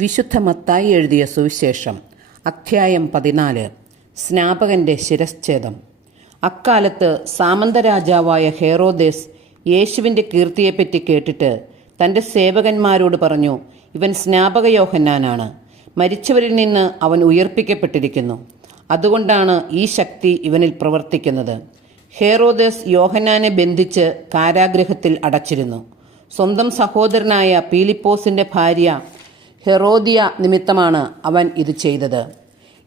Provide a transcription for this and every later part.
വിശുദ്ധ മത്തായി എഴുതിയ സുവിശേഷം അധ്യായം 14. സ്നാപകന്റെ ശിരശ്ഛേദം. അക്കാലത്ത് സാമന്തരാജാവായ ഹെറോദേസ് യേശുവിൻ്റെ കീർത്തിയെപ്പറ്റി കേട്ടിട്ട് തൻ്റെ സേവകന്മാരോട് പറഞ്ഞു, ഇവൻ സ്നാപക യോഹന്നാനാണ്. മരിച്ചവരിൽ നിന്ന് അവൻ ഉയർപ്പിക്കപ്പെട്ടിരിക്കുന്നു. അതുകൊണ്ടാണ് ഈ ശക്തി ഇവനിൽ പ്രവർത്തിക്കുന്നത്. ഹെറോദേസ് യോഹന്നാനെ ബന്ധിച്ച് കാരാഗൃഹത്തിൽ അടച്ചിരുന്നു. സ്വന്തം സഹോദരനായ പീലിപ്പോസിൻ്റെ ഭാര്യ ഹെറോദിയ നിമിത്തമാണ് അവൻ ഇത് ചെയ്തത്.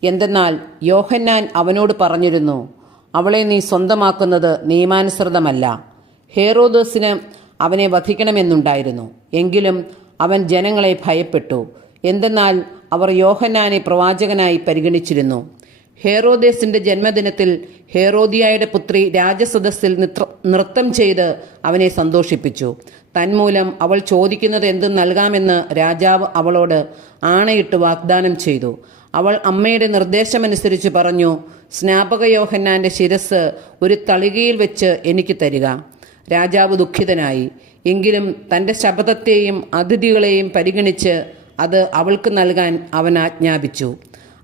എന്തെന്നാൽ യോഹന്നാൻ അവനോട് പറഞ്ഞിരുന്നു, അവളെ നീ സ്വന്തമാക്കുന്നത് നിയമാനുസൃതമല്ല. ഹെറോദോസിന് അവനെ വധിക്കണമെന്നുണ്ടായിരുന്നു. എങ്കിലും അവൻ ജനങ്ങളെ ഭയപ്പെട്ടു. എന്തെന്നാൽ അവർ യോഹന്നാനെ പ്രവാചകനായി പരിഗണിച്ചിരുന്നു. ഹെറോദേസിന്റെ ജന്മദിനത്തിൽ ഹെറോദിയായുടെ പുത്രി രാജസദസ്സിൽ നൃത്തം ചെയ്ത് അവനെ സന്തോഷിപ്പിച്ചു. തന്മൂലം അവൾ ചോദിക്കുന്നത് എന്ത് നൽകാമെന്ന് രാജാവ് അവളോട് ആണയിട്ട് വാഗ്ദാനം ചെയ്തു. അവൾ അമ്മയുടെ നിർദ്ദേശമനുസരിച്ച് പറഞ്ഞു, സ്നാപക യോഹന്നാന്റെ ശിരസ് ഒരു തളികയിൽ വെച്ച് എനിക്ക് തരിക. രാജാവ് ദുഃഖിതനായി. എങ്കിലും തൻ്റെ ശപഥത്തെയും അതിഥികളെയും പരിഗണിച്ച് അത് അവൾക്ക് നൽകാൻ അവൻ ആജ്ഞാപിച്ചു.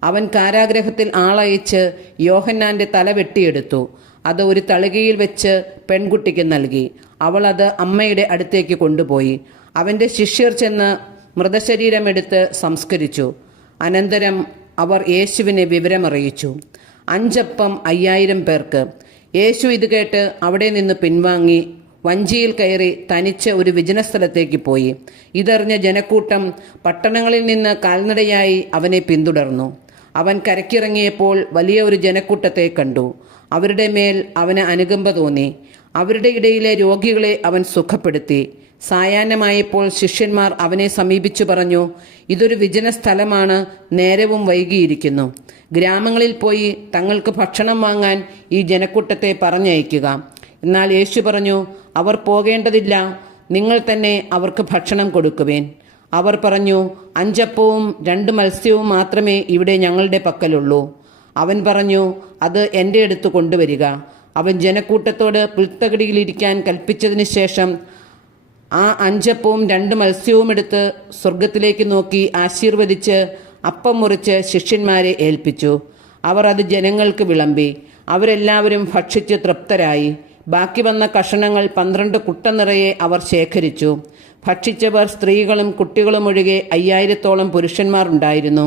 അവൻ കാരാഗൃഹത്തിൽ ആളയച്ച് യോഹന്നാന്റെ തല വെട്ടിയെടുത്തു. അത് ഒരു തളികയിൽ വെച്ച് പെൺകുട്ടിക്ക് നൽകി. അവൾ അത് അമ്മയുടെ അടുത്തേക്ക് കൊണ്ടുപോയി. അവൻ്റെ ശിഷ്യർ ചെന്ന് മൃതശരീരമെടുത്ത് സംസ്കരിച്ചു. അനന്തരം അവർ യേശുവിനെ വിവരമറിയിച്ചു. 5 അപ്പം 5000 പേർക്ക്. യേശു ഇത് കേട്ട് അവിടെ നിന്ന് പിൻവാങ്ങി വഞ്ചിയിൽ കയറി തനിച്ച് ഒരു വിജനസ്ഥലത്തേക്ക് പോയി. ഇതറിഞ്ഞ ജനക്കൂട്ടം പട്ടണങ്ങളിൽ നിന്ന് കാൽനടയായി അവനെ പിന്തുടർന്നു. അവൻ കരക്കിറങ്ങിയപ്പോൾ വലിയ ഒരു ജനക്കൂട്ടത്തെ കണ്ടു. അവരുടെ മേൽ അവന് അനുകമ്പ തോന്നി. അവരുടെ ഇടയിലെ രോഗികളെ അവൻ സുഖപ്പെടുത്തി. സായാഹ്നമായപ്പോൾ ശിഷ്യന്മാർ അവനെ സമീപിച്ചു പറഞ്ഞു, ഇതൊരു വിജന സ്ഥലമാണ്, നേരവും വൈകിയിരിക്കുന്നു. ഗ്രാമങ്ങളിൽ പോയി തങ്ങൾക്ക് ഭക്ഷണം വാങ്ങാൻ ഈ ജനക്കൂട്ടത്തെ പറഞ്ഞയക്കുക. എന്നാൽ യേശു പറഞ്ഞു, അവർ പോകേണ്ടതില്ല, നിങ്ങൾ തന്നെ അവർക്ക് ഭക്ഷണം കൊടുക്കുവേൻ. അവർ പറഞ്ഞു, 5 അപ്പവും 2 മത്സ്യവും മാത്രമേ ഇവിടെ ഞങ്ങളുടെ പക്കലുള്ളൂ. അവൻ പറഞ്ഞു, അത് എൻ്റെ അടുത്ത് കൊണ്ടുവരിക. അവൻ ജനക്കൂട്ടത്തോട് പുൽത്തകിടിയിലിരിക്കാൻ കൽപ്പിച്ചതിന് ശേഷം ആ 5 അപ്പവും 2 മത്സ്യവും എടുത്ത് സ്വർഗത്തിലേക്ക് നോക്കി ആശീർവദിച്ച് അപ്പം മുറിച്ച് ശിഷ്യന്മാരെ ഏൽപ്പിച്ചു. അവർ അത് ജനങ്ങൾക്ക് വിളമ്പി. അവരെല്ലാവരും ഭക്ഷിച്ച് തൃപ്തരായി. ബാക്കി വന്ന കഷണങ്ങൾ 12 കുട്ട നിറയെ അവർ ശേഖരിച്ചു. ഭക്ഷിച്ചവർ സ്ത്രീകളും കുട്ടികളും ഒഴികെ 5000-ഓളം പുരുഷന്മാർ ഉണ്ടായിരുന്നു.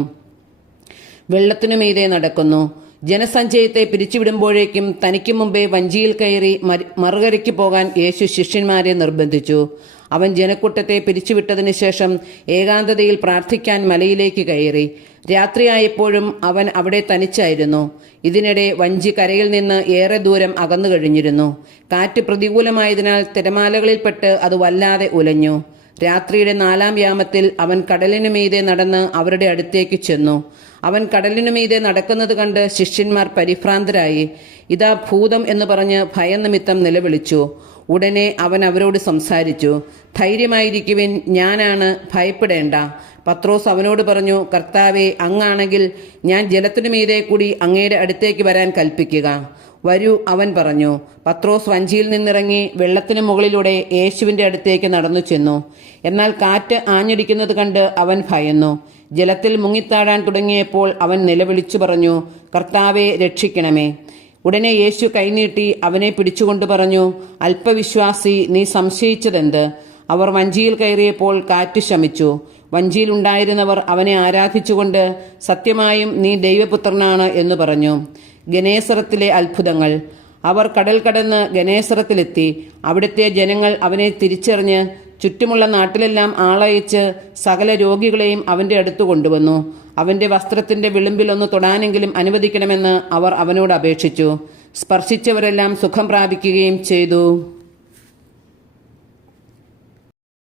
വെള്ളത്തിനു മീതെ നടക്കുന്നു. ജനസഞ്ചയത്തെ പിരിച്ചുവിടുമ്പോഴേക്കും തനിക്ക് മുമ്പേ വഞ്ചിയിൽ കയറി മറുകരയ്ക്ക് പോകാൻ യേശു ശിഷ്യന്മാരെ നിർബന്ധിച്ചു. അവൻ ജനക്കൂട്ടത്തെ പിരിച്ചുവിട്ടതിന് ശേഷം ഏകാന്തതയിൽ പ്രാർത്ഥിക്കാൻ മലയിലേക്ക് കയറി. രാത്രിയായപ്പോഴും അവൻ അവിടെ തനിച്ചായിരുന്നു. ഇതിനിടെ വഞ്ചി കരയിൽ നിന്ന് ഏറെ ദൂരം അകന്നു കഴിഞ്ഞിരുന്നു. കാറ്റ് പ്രതികൂലമായതിനാൽ തിരമാലകളിൽപ്പെട്ട് അത് വല്ലാതെ ഉലഞ്ഞു. രാത്രിയുടെ 4-ാം യാമത്തിൽ അവൻ കടലിനു മീതെ നടന്ന് അവരുടെ അടുത്തേക്ക് ചെന്നു. അവൻ കടലിനു മീതെ നടക്കുന്നത് കണ്ട് ശിഷ്യന്മാർ പരിഭ്രാന്തരായി. ഇതാ ഭൂതം എന്ന് പറഞ്ഞ് ഭയനിമിത്തം നിലവിളിച്ചു. ഉടനെ അവൻ അവരോട് സംസാരിച്ചു, ധൈര്യമായിരിക്കുവിൻ, ഞാനാണ്, ഭയപ്പെടേണ്ട. പത്രോസ് അവനോട് പറഞ്ഞു, കർത്താവേ, അങ്ങാണെങ്കിൽ ഞാൻ ജലത്തിനു മീതെ കൂടി അങ്ങയുടെ അടുത്തേക്ക് വരാൻ കൽപ്പിക്കുക. വരൂ, അവൻ പറഞ്ഞു. പത്രോസ് വഞ്ചിയിൽ നിന്നിറങ്ങി വെള്ളത്തിന് മുകളിലൂടെ യേശുവിൻ്റെ അടുത്തേക്ക് നടന്നു ചെന്നു. എന്നാൽ കാറ്റ് ആഞ്ഞടിക്കുന്നത് കണ്ട് അവൻ ഭയന്നു. ജലത്തിൽ മുങ്ങിത്താഴാൻ തുടങ്ങിയപ്പോൾ അവൻ നിലവിളിച്ചു പറഞ്ഞു, കർത്താവെ, രക്ഷിക്കണമേ. ഉടനെ യേശു കൈനീട്ടി അവനെ പിടിച്ചുകൊണ്ട് പറഞ്ഞു, അല്പവിശ്വാസി, നീ സംശയിച്ചതെന്ത്? അവർ വഞ്ചിയിൽ കയറിയപ്പോൾ കാറ്റ് ശമിച്ചു. വഞ്ചിയിലുണ്ടായിരുന്നവർ അവനെ ആരാധിച്ചുകൊണ്ട്, സത്യമായും നീ ദൈവപുത്രനാണ് എന്ന് പറഞ്ഞു. ഗനേസറത്തിലെ അത്ഭുതങ്ങൾ. അവർ കടൽ കടന്ന് ഗനേസറത്തിലെത്തി. അവിടുത്തെ ജനങ്ങൾ അവനെ തിരിച്ചറിഞ്ഞ് ചുറ്റുമുള്ള നാട്ടിലെല്ലാം ആളയച്ച് സകല രോഗികളെയും അവൻ്റെ അടുത്ത് കൊണ്ടുവന്നു. അവൻ്റെ വസ്ത്രത്തിൻ്റെ വിളിമ്പിലൊന്ന് തൊടാനെങ്കിലും അനുവദിക്കണമെന്ന് അവർ അവനോട് അപേക്ഷിച്ചു. സ്പർശിച്ചവരെല്ലാം സുഖം പ്രാപിക്കുകയും ചെയ്തു.